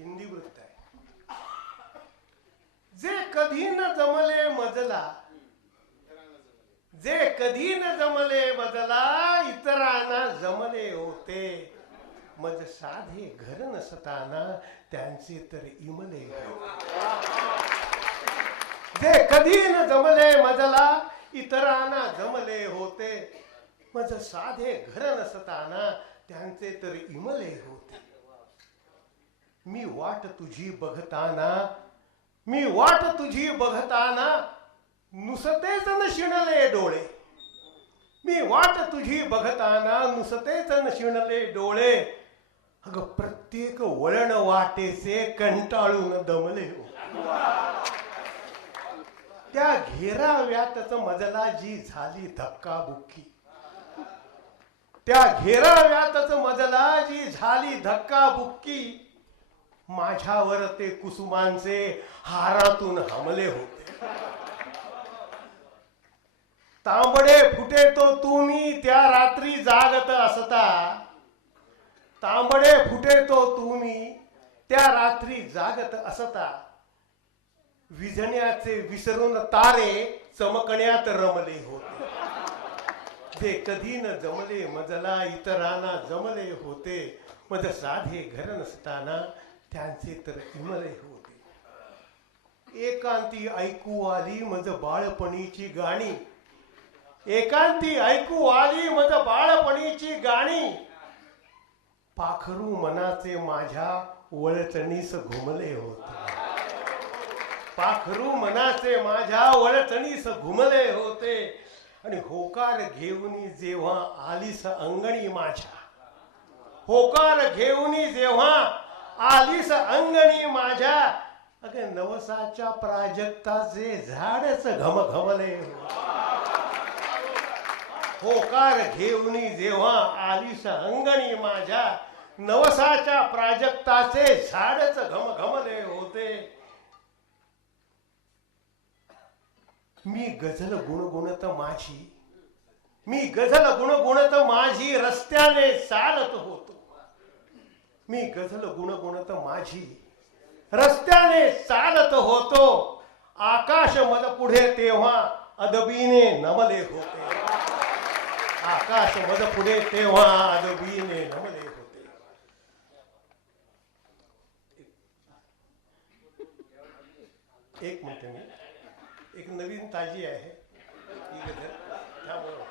हिंदी वृत्त आहे. जे कधी न जमले मजला जे कधी न जमले मजला इतरांना जमले होते. मज साधे घर नसताना त्यांचे तर इमले जे कधी न जमले मजला इतरांना जमले होते. मज साधे घर नसताना त्यांचे तर इमले होते. मी वाट तुझी बघताना मी वाट तुझी बघताना नुसतेच न शिणले डोळे. मी वाट तुझी बघताना नुसतेच न शिणले डोळे. अग प्रत्येक वळण वाटेचे कंटाळून दमले हो. त्या घेराव्यातच मजला जी झाली धक्काबुक्की. त्या घेराव्यातच मजला जी झाली धक्काबुक्की. माझ्यावर ते कुसुमांचे हारातून हमले होते. तांबडे फुटे तो तुम्ही त्या रात्री जागत असता. तांबडे फुटे तो तुम्ही त्या रात्री जागत असता. विझण्याचे विसरून तारे चमकण्यात रमले होते. ते कधी न जमले मजला इतरांना जमले होते. मज साधे घर नसताना त्यांचे तर इमले होते. एकांती ऐकू आली मज बाळपणीची गाणी. एकांती ऐकू आली मज बाळपणीची गाणी. पाखरू मनाचे माझ्या वळचणीस घुमले होते. पाखरू मनाचे माझ्या वळचणीस घुमले होते. आणि होकार घेऊन जेव्हा आलीस अंगणी माझ्या. होकार घेऊन जेव्हा आलीस अंगणी माझ्या. अगे नवसाच्या प्राजक्ताचे झाडच घमघमले. होकार घेऊन जेव्हा आलीस अंगणी माझ्या नवसाच्या प्राजक्ताचे झाडच घमघमले होते. मी गझल गुणगुणत माझी मी गझल गुणगुणत माझी रस्त्याने चालत होतो. मी गझल गुणगुणत माझी. रस्त्याने चालत होतो. आकाश मल पुढे तेव्हा अदबीने नमले होते. आकाश मद पुढे तेव्हा अदबीने नमले होते. एक मिनिट मी एक नवीन ताजी आहे त्यामुळं